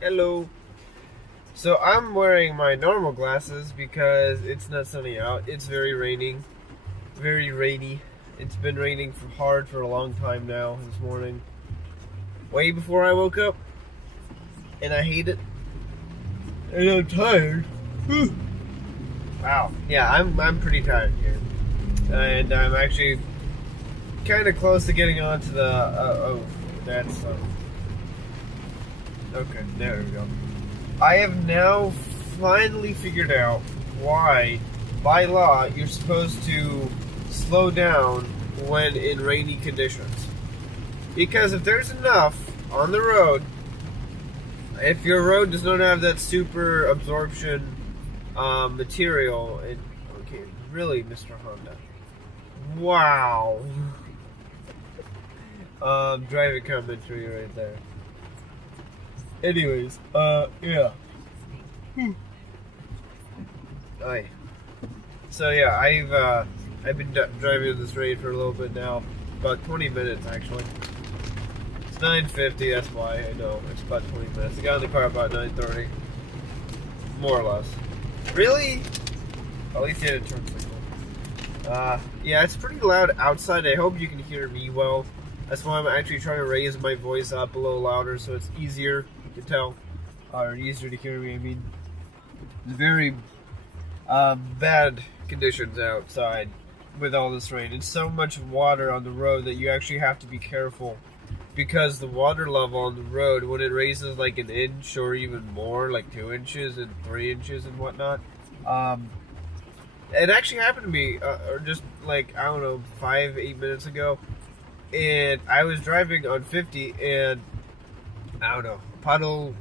Hello. So I'm wearing my normal glasses because it's not sunny out. It's very raining, very rainy. It's been raining hard for a long time now. This morning, way before I woke up, and I hate it. And I'm tired. Wow. Yeah, I'm pretty tired here, and I'm actually kind of close to getting onto the. Oh, that's okay. There we go. I have now finally figured out why, by law, you're supposed to slow down when in rainy conditions. Because if there's enough on the road, if your road does not have that super absorption material, okay, really, Mr. Honda. Wow. Driving commentary right there. Anyways, yeah. Aye. So yeah, I've been driving in this rain for a little bit now, about 20 minutes actually. It's 9:50. That's why I know it's about 20 minutes. I got in the car about 9:30, more or less. Really? At least he had a turn signal. Yeah, it's pretty loud outside. I hope you can hear me well. That's why I'm actually trying to raise my voice up a little louder so it's easier to tell, or easier to hear me. I mean, it's very bad conditions outside with all this rain. It's so much water on the road that you actually have to be careful because the water level on the road, when it raises like an inch or even more, like 2 inches and 3 inches and whatnot, um, it actually happened to me, or just like I don't know, 5, 8 minutes ago, and I was driving on 50, and I don't know, puddle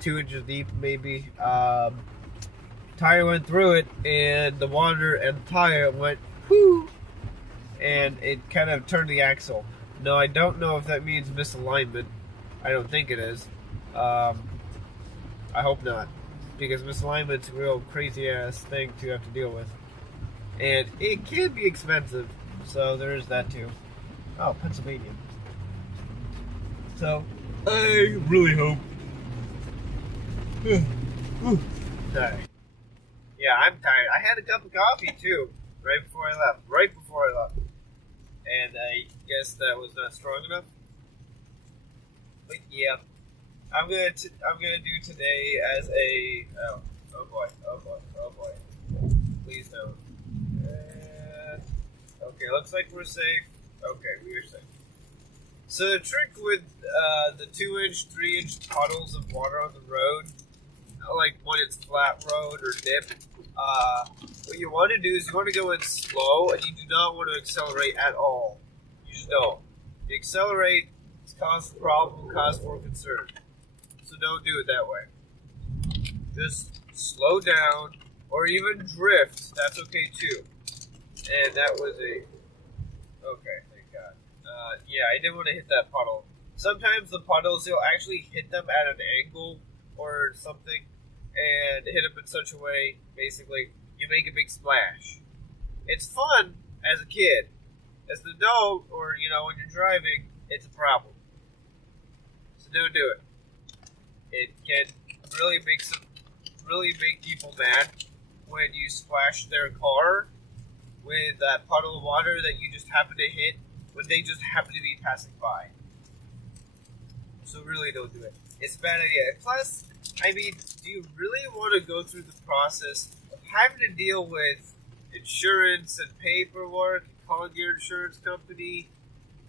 2 inches deep maybe. Tire went through it, and the water and the tire went whoo, and it kind of turned the axle. No, I don't know if that means misalignment. I don't think it is. I hope not, because misalignment's a real crazy ass thing to have to deal with, and it can be expensive. So there is that too. Oh, Pennsylvania. So I really hope. Alright. Yeah, I'm tired. I had a cup of coffee too, right before I left. Right before I left. And I guess that was not strong enough. But yeah, I'm gonna do today as a oh boy, oh boy, oh boy. Please don't. Okay, looks like we're safe. Okay, we are safe. So the trick with the 2 inch, 3 inch puddles of water on the road, like when it's flat road or dip, what you want to do is you want to go in slow, and you do not want to accelerate at all. You just don't. If you accelerate, it's cause a problem, cause more concern. So don't do it that way. Just slow down, or even drift. That's okay too. And that was a okay. Thank God. Yeah, I didn't want to hit that puddle. Sometimes the puddles, you'll actually hit them at an angle or something, and hit them in such a way, basically, you make a big splash. It's fun as a kid. As an adult, or when you're driving, it's a problem. So don't do it. It can really make people mad when you splash their car with that puddle of water that you just happen to hit when they just happen to be passing by. So really don't do it. It's a bad idea. Plus, I mean, do you really want to go through the process of having to deal with insurance and paperwork and calling your insurance company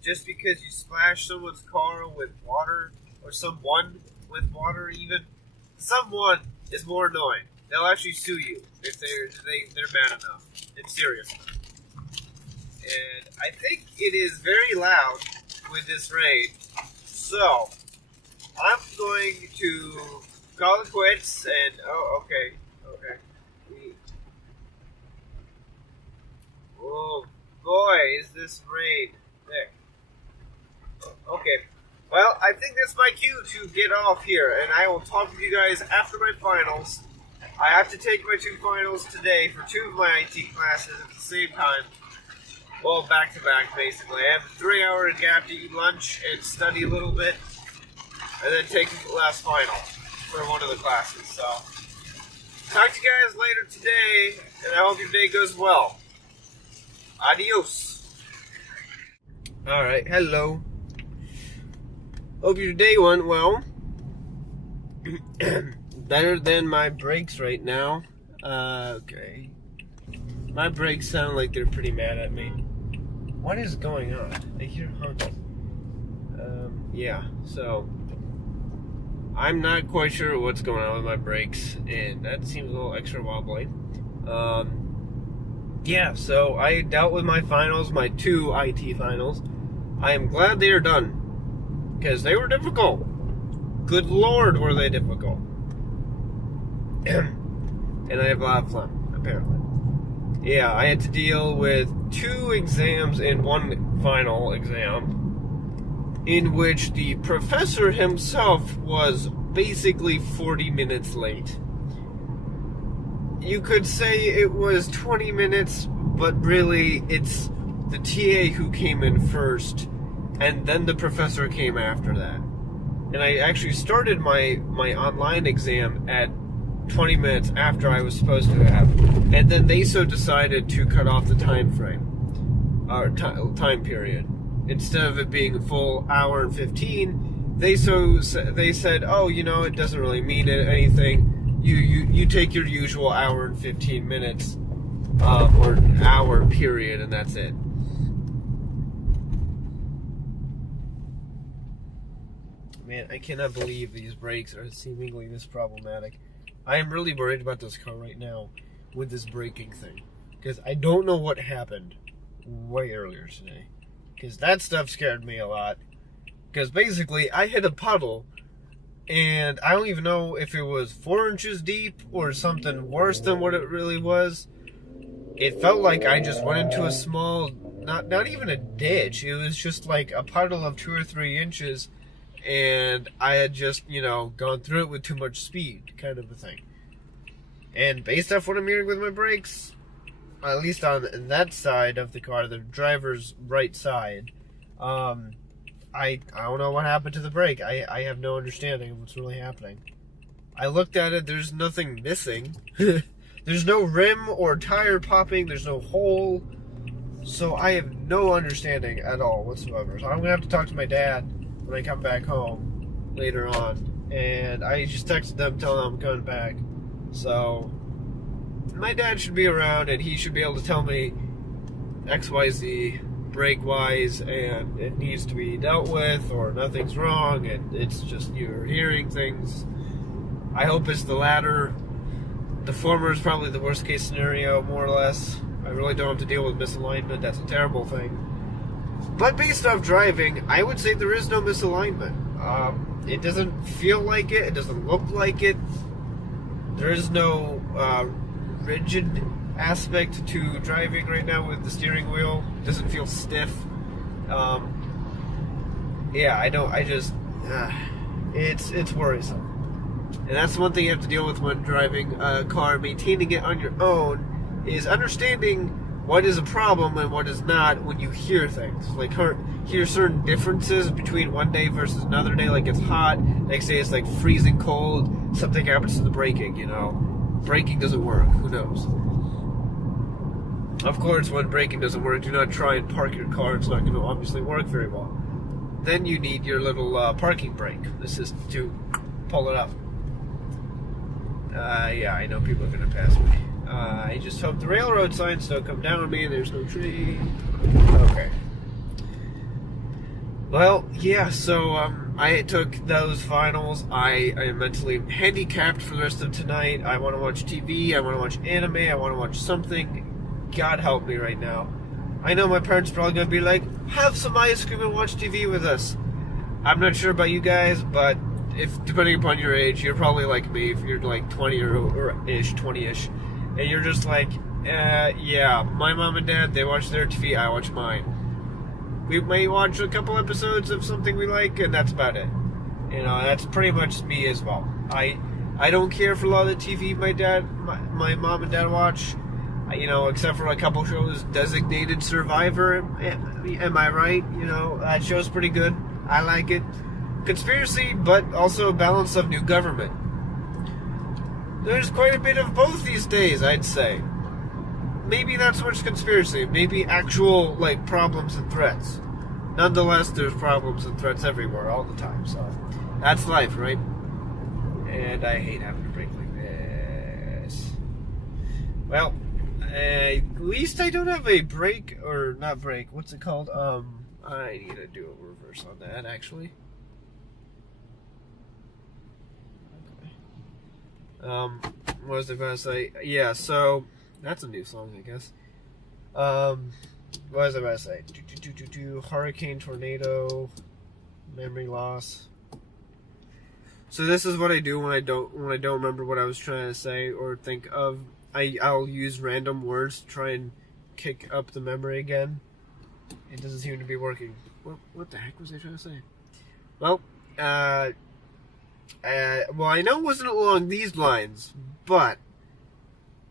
just because you splashed someone's car with water, or someone with water even? Someone is more annoying. They'll actually sue you if they're mad enough and serious enough. And I think it is very loud with this rain. So I'm going to call it quits and okay. Oh boy, is this rain thick. Okay. Well, I think that's my cue to get off here, and I will talk with you guys after my finals. I have to take my two finals today for two of my IT classes at the same time. Well, back to back, basically. I have a 3 hour gap to eat lunch and study a little bit, and then take the last final. for one of the classes. So, talk to you guys later today, and I hope your day goes well. Adios. Alright, hello. Hope your day went well. Better than my brakes right now. Okay. My brakes sound like they're pretty mad at me. What is going on? I hear honking. Yeah, so I'm not quite sure what's going on with my brakes, and that seems a little extra wobbly. Yeah, so I dealt with my finals, my 2 IT finals. I am glad they are done, because they were difficult. Good Lord, were they difficult. And I have a lot of fun, apparently. Yeah, I had to deal with 2 exams and 1 final exam, in which the professor himself was basically 40 minutes late. You could say it was 20 minutes, but really it's the TA who came in first, and then the professor came after that. And I actually started my online exam at 20 minutes after I was supposed to have, and then they decided to cut off the time frame, or time period. Instead of it being a full hour and 15, they said, oh, you know, it doesn't really mean anything. You take your usual hour and 15 minutes, or hour period, and that's it. Man, I cannot believe these brakes are seemingly this problematic. I am really worried about this car right now with this braking thing, because I don't know what happened way earlier today. Because that stuff scared me a lot. Because basically, I hit a puddle, and I don't even know if it was 4 inches deep or something worse than what it really was. It felt like I just went into a small, not even a ditch. It was just like a puddle of 2 or 3 inches, and I had just, gone through it with too much speed, kind of a thing. And based off what I'm hearing with my brakes, at least on that side of the car, the driver's right side, I don't know what happened to the brake. I have no understanding of what's really happening. I looked at it, there's nothing missing. There's no rim or tire popping, there's no hole. So I have no understanding at all whatsoever. So I'm going to have to talk to my dad when I come back home later on. And I just texted them telling them I'm coming back. So my dad should be around, and he should be able to tell me XYZ brake-wise, and it needs to be dealt with, or nothing's wrong, and it's just you're hearing things. I hope it's the latter. The former is probably the worst-case scenario, more or less. I really don't have to deal with misalignment. That's a terrible thing. But based off driving, I would say there is no misalignment. It doesn't feel like it. It doesn't look like it. There is no rigid aspect to driving right now with the steering wheel. It doesn't feel stiff. It's worrisome. And that's one thing you have to deal with when driving a car. Maintaining it on your own is understanding what is a problem and what is not when you hear things. Like, hear certain differences between one day versus another day. Like, it's hot, next day it's like freezing cold, something happens to the braking, Braking doesn't work, who knows? Of course, when braking doesn't work, do not try and park your car. It's not going to obviously work very well. Then you need your little parking brake assist to pull it up. Yeah, I know people are going to pass me. I just hope the railroad signs don't come down on me and there's no tree. Okay. Well, yeah, so I took those finals. I am mentally handicapped for the rest of tonight. I want to watch TV. I want to watch anime. I want to watch something. God help me right now. I know my parents are probably going to be like, have some ice cream and watch TV with us. I'm not sure about you guys, but depending upon your age, you're probably like me. If you're like 20-ish, and you're just like, yeah, my mom and dad, they watch their TV, I watch mine. We may watch a couple episodes of something we like, and that's about it. That's pretty much me as well. I don't care for a lot of the TV my mom and dad watch, except for a couple shows. Designated Survivor, am I right? That show's pretty good. I like it. Conspiracy, but also a balance of new government. There's quite a bit of both these days, I'd say. Maybe not so much conspiracy, maybe actual, like, problems and threats. Nonetheless, there's problems and threats everywhere all the time, so that's life, right? And I hate having a break like this. Well, at least I don't have a break, or not break, what's it called? I need to do a reverse on that, actually. What was I gonna say? Yeah, so that's a new song, I guess. What was I gonna say? Hurricane, tornado, memory loss. So this is what I do when I don't remember what I was trying to say or think of. I'll use random words to try and kick up the memory again. It doesn't seem to be working. What the heck was I trying to say? Well, well, I know it wasn't along these lines, but...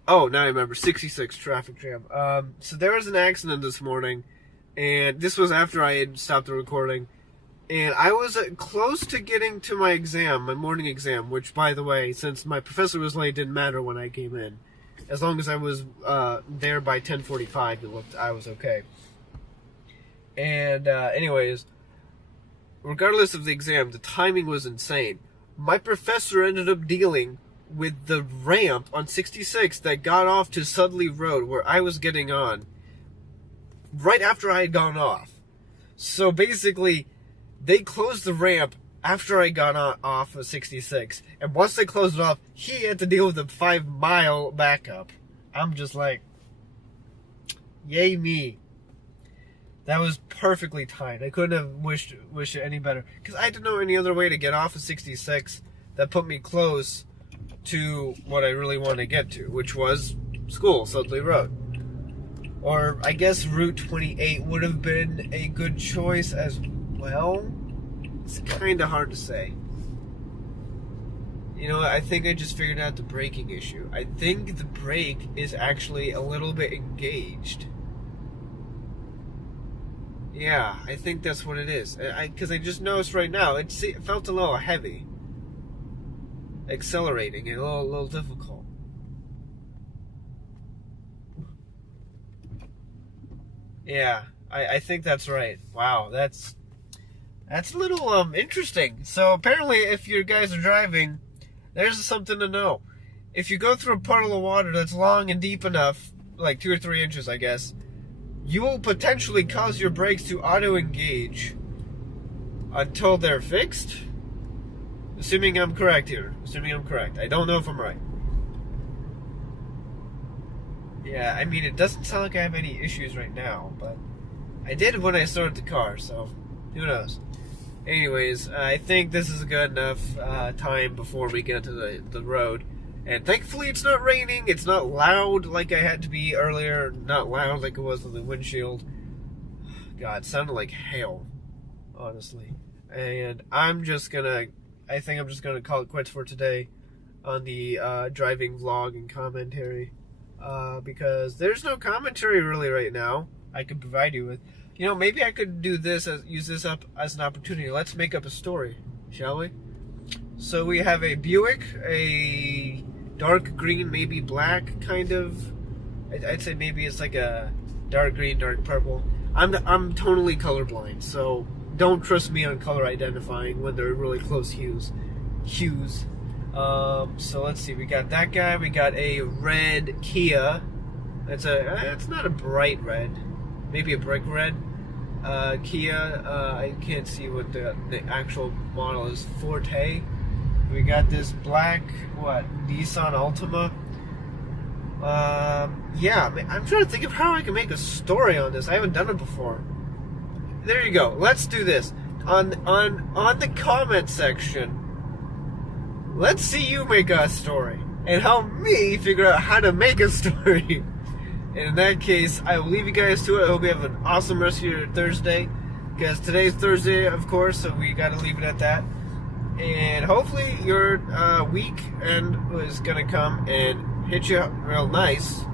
Oh, now I remember. 66 traffic jam. So there was an accident this morning, and this was after I had stopped the recording, and I was close to getting to my exam, my morning exam, which, by the way, since my professor was late, didn't matter when I came in. As long as I was there by 10:45, I was okay. And anyways, regardless of the exam, the timing was insane. My professor ended up dealing with the ramp on 66 that got off to Sudley Road, where I was getting on, right after I had gone off. So basically, they closed the ramp after I got off of 66. And once they closed it off, he had to deal with a 5-mile backup. I'm just like, yay me. That was perfectly timed. I couldn't have wished it any better. Because I didn't know any other way to get off of 66 that put me close to what I really wanted to get to, which was school, Sudley Road. Or I guess Route 28 would have been a good choice as well. It's kind of hard to say. You know, I think I just figured out the braking issue. I think the brake is actually a little bit engaged. Yeah, I think that's what it is. Because I just noticed right now, it felt a little heavy. Accelerating and a little difficult. Yeah, I think that's right. Wow, that's a little interesting. So apparently, if you guys are driving, there's something to know. If you go through a puddle of water that's long and deep enough, like 2 or 3 inches, I guess, you will potentially cause your brakes to auto-engage until they're fixed. Assuming I'm correct here. Assuming I'm correct. I don't know if I'm right. Yeah, I mean, it doesn't sound like I have any issues right now, but I did when I started the car, so who knows. Anyways, I think this is a good enough time before we get into the road. And thankfully it's not raining, it's not loud like I had to be earlier, not loud like it was on the windshield. God, it sounded like hail, honestly. And I think I'm just gonna call it quits for today on the driving vlog and commentary. Because there's no commentary really right now I could provide you with. You know, maybe I could use this up as an opportunity. Let's make up a story, shall we? So we have a Buick, a dark green, maybe black kind of. I'd say maybe it's like a dark green, dark purple. I'm totally colorblind, so don't trust me on color identifying when they're really close hues. So let's see. We got that guy. We got a red Kia. It's not a bright red. Maybe a brick red. Kia. I can't see what the actual model is. Forte. We got this black, Nissan Altima. Yeah, I'm trying to think of how I can make a story on this. I haven't done it before. There you go. Let's do this. On the comment section, let's see you make a story. And help me figure out how to make a story. And in that case, I will leave you guys to it. I hope you have an awesome rest of your Thursday. Because today's Thursday, of course, so we gotta leave it at that. And hopefully your weekend is going to come and hit you real nice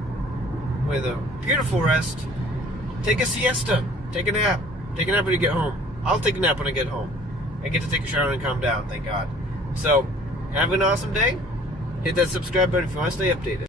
with a beautiful rest. Take a siesta. Take a nap. Take a nap when you get home. I'll take a nap when I get home. I get to take a shower and calm down, thank God. So, have an awesome day. Hit that subscribe button if you want to stay updated.